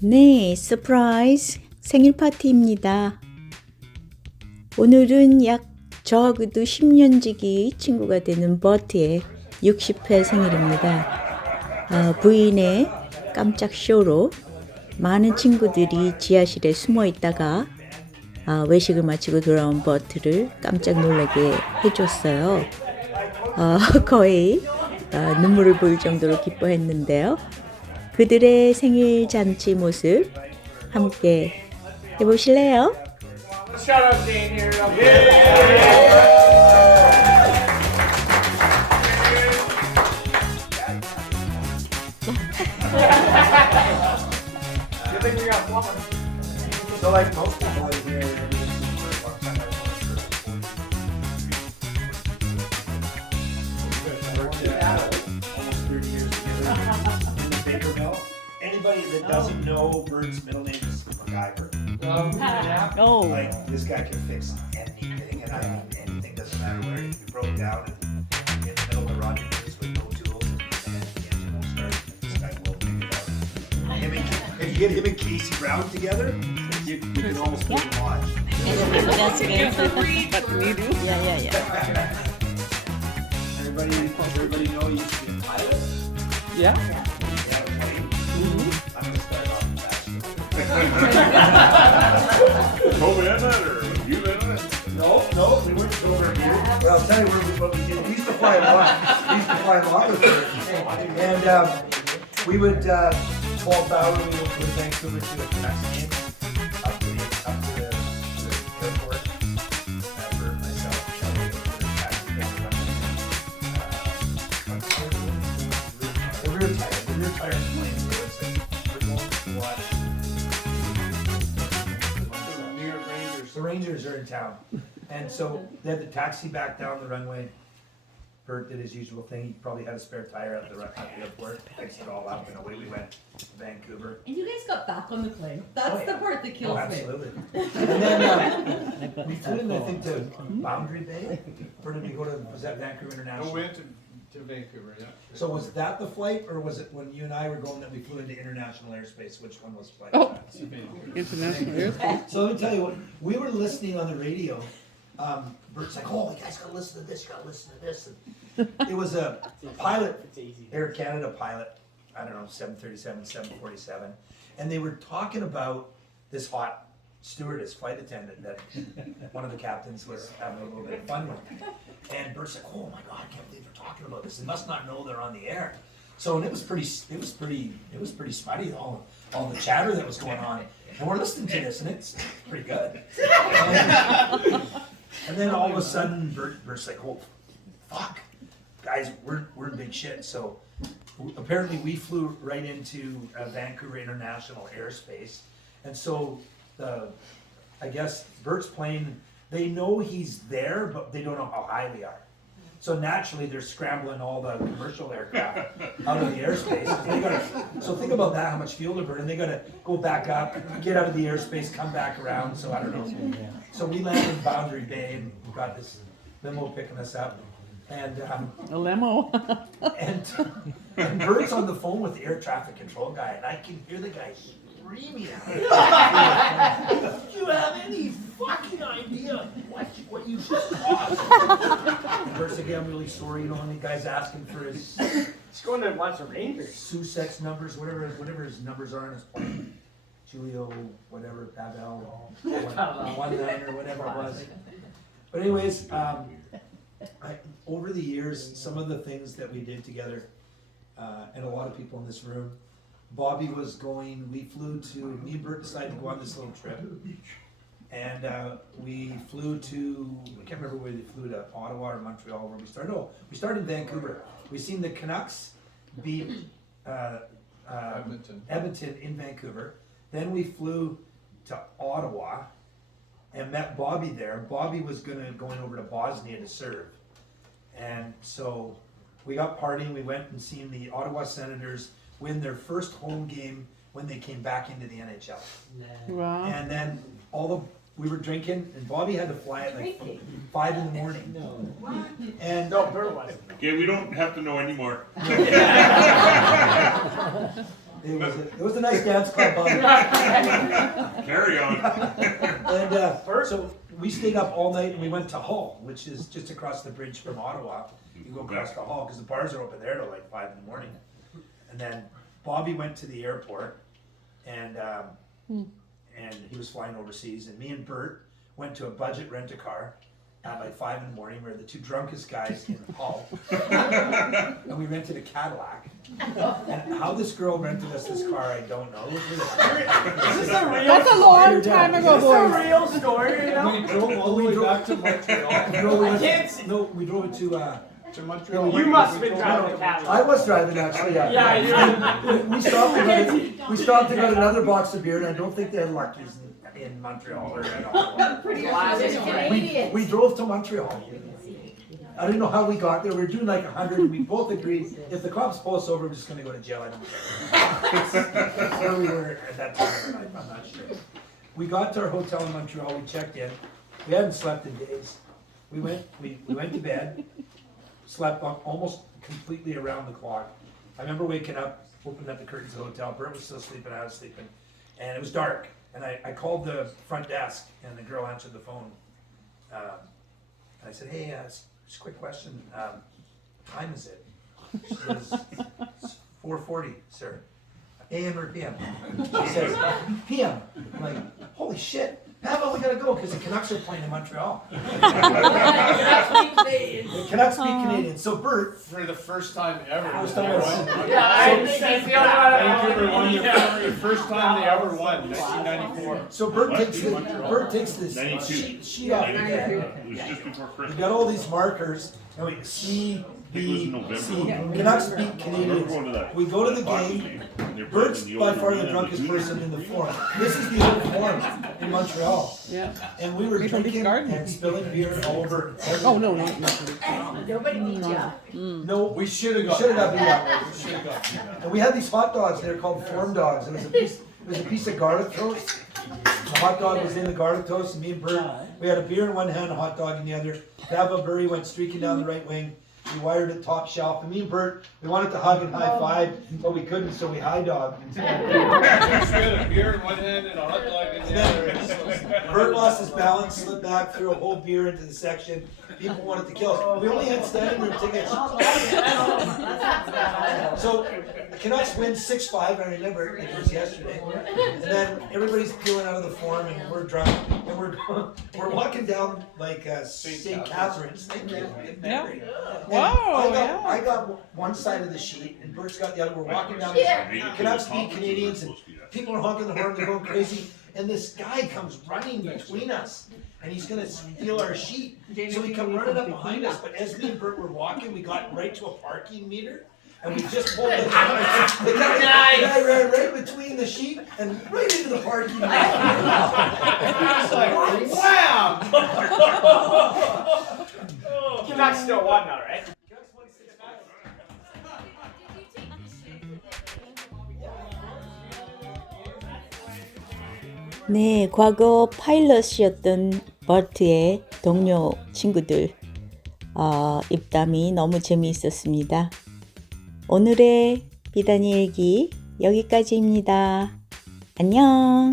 네, 서프라이즈 생일파티입니다. 오늘은 적어도 10년 지기 친구가 되는 버트의 60회 생일입니다. 부인의 깜짝 쇼로 많은 친구들이 지하실에 숨어 있다가 외식을 마치고 돌아온 버트를 깜짝 놀라게 해줬어요. 거의 눈물을 보일 정도로 기뻐했는데요. 그들의 생일 잔치 모습 함께 해보실래요? Anybody that doesn't know, Bert's middle name is MacGyver. Oh. Like, this guy can fix anything, and I mean anything, doesn't matter where. If you broke down in the middle of the run with no tools and the engine won't start, this guy will figure it out. If you get him and Casey Brown together, you can almost make them watch. That's good. Yeah. Everybody know you should be a pilot? Yeah. I'm gonna start off the COVID in it, or you in it? No, we weren't over here. Well, I'll tell you what we did. We used to fly a lot with her. And we would, 12th hour, we would go to Vancouver to a Canucks game, up to the airport. For myself, Kelly, the rear tire plane. We're going to watch. The Rangers are in town, and so they had the taxi back down the runway. Bert did his usual thing. He probably had a spare tire at the airport, fixed it all up, and away we went to Vancouver. And you guys got back on the plane. That's the part that kills Oh, me. absolutely. And then we flew in, I think, to Boundary Bay. Where did we go to? Was that Vancouver International? I went to Vancouver, yeah. So was that the flight, or was it when you and I were going that we flew into international airspace? Which one was flight? Oh. International airspace. So let me tell you what, we were listening on the radio. Bert's like, oh, you guys gotta listen to this, you gotta listen to this. And it was a pilot, Air Canada pilot, I don't know, 737, 747. And they were talking about this hot stewardess, flight attendant that one of the captains was having a little bit of fun with. And Bert's like, oh my God, I can't believe they're talking about this. They must not know they're on the air. So, and it was pretty smutty, all the chatter that was going on. And we're listening to this, and it's pretty good. And then all of a sudden, Bert's like, oh, fuck, guys, we're in big shit. So apparently we flew right into Vancouver International airspace. And so I guess Bert's plane, they know he's there, but they don't know how high we are. So naturally, they're scrambling all the commercial aircraft out of the airspace. So think about that, how much fuel they're burning. They gotta go back up, get out of the airspace, come back around. So I don't know. So we landed in Boundary Bay, and we got this limo picking us up. And A limo. and Bert's on the phone with the air traffic control guy, and I can hear the guy screaming at me. Do you have any fucking idea what you just caused? And Bert's like, yeah, I'm really sorry, you know, and the guy's asking for his He's going to watch the Rangers. Sussex numbers, whatever his numbers are on his plane. Julio, whatever, Pavel, 1-9 or whatever it was. But anyways, over the years, some of the things that we did together, and a lot of people in this room, Bobby was going, me and Bert decided to go on this little trip. And we flew to, I can't remember where we flew, to Ottawa or Montreal, where we started. No, we started in Vancouver. We seen the Canucks beat Edmonton in Vancouver. Then we flew to Ottawa and met Bobby there. Bobby was going over to Bosnia to serve. And so we got partying, we went and seen the Ottawa Senators win their first home game when they came back into the NHL. Wow. And then we were drinking, and Bobby had to fly at like 5 in the morning. And No, Bert wasn't. Okay, we don't have to know anymore. It was a nice dance club. Carry on. And so we stayed up all night and we went to Hull, which is just across the bridge from Ottawa. You go across to Hull because the bars are open there till like 5 in the morning. And then Bobby went to the airport and he was flying overseas. And me and Bert went to a budget rent-a-car at like 5 in the morning. We were the two drunkest guys in Hull. And we rented a Cadillac. And how this girl rented us this car, I don't know. That's a long time ago, Is this boys. a real story, you know? We drove all the way back to Montreal. We drove it To Montreal. You must have been driving a Cadillac. I was driving actually, yeah. Yeah, We stopped and got another box of beer, and I don't think they had Lucky's in Montreal or at all. We drove to Montreal. I didn't know how we got there. We were doing like 100, and we both agreed if the cops pull us over, we're just going to go to jail. I don't care. That's where we were at that time in life. I'm not sure. We got to our hotel in Montreal. We checked in. We hadn't slept in days. We went to bed. Slept almost completely around the clock. I remember waking up, opening up the curtains of the hotel. Bert was still sleeping, I was sleeping, and it was dark. And I called the front desk, and the girl answered the phone. And I said, "Hey, just a quick question. What time is it?" She says, "It's 4:40, sir. AM or PM?" She says, "PM." I'm like, "Holy shit. How about we gotta go, because the Canucks are playing in Montreal." The Canucks speak Canadian. So Bert, For the first time ever. First time ever. Yeah, I think feel about Thank you for won it. the first time they ever won, 1994. so Bert takes this 92. sheet off the bed. It was just before We Christmas. got all these markers, and we C, B, C. Canucks beat Canadians. We go to the game. Bert's by far the drunkest person in the forum. This is the old forum in Montreal. Yeah. And we were Right from Beach drinking Garden. and spilling beer all over. Oh, no, not. Nobody needs ya. No, we should have got beat up. We should have got beat up. And we had these hot dogs. They were called form dogs. It was a piece of garlic toast. The hot dog was in the garlic toast, and me and Bert, we had a beer in one hand, a hot dog in the other. Dava Burry went streaking down the right wing. We wired it top shelf. And me and Bert, we wanted to hug and high five, but we couldn't, so we high dogged instead. We had a beer in one hand and a hot dog in the other. Bert lost his balance, slipped back, threw a whole beer into the section. People wanted to kill us. We only had standing room tickets. So the Canucks win 6-5, I remember, like it was yesterday. And then everybody's peeling out of the forum, and we're drunk, and we're walking down like St. Catherine's. Thank you. Good memory. And I got one side of the sheet, and Bert's got the other. We're walking down. Canucks beat Canadians, and people are honking the horn. They're going crazy. And this guy comes running between us, and he's gonna steal our sheet. So we come running up behind us, but as me and Bert were walking, we got right to a parking meter, and we just pulled the guy ran right between the sheet and right into the parking meter. It's like, wow! Canucks still won now, right? 네, 과거 파일럿이었던 버트의 동료 친구들 입담이 너무 재미있었습니다. 오늘의 비단이 일기 여기까지입니다. 안녕.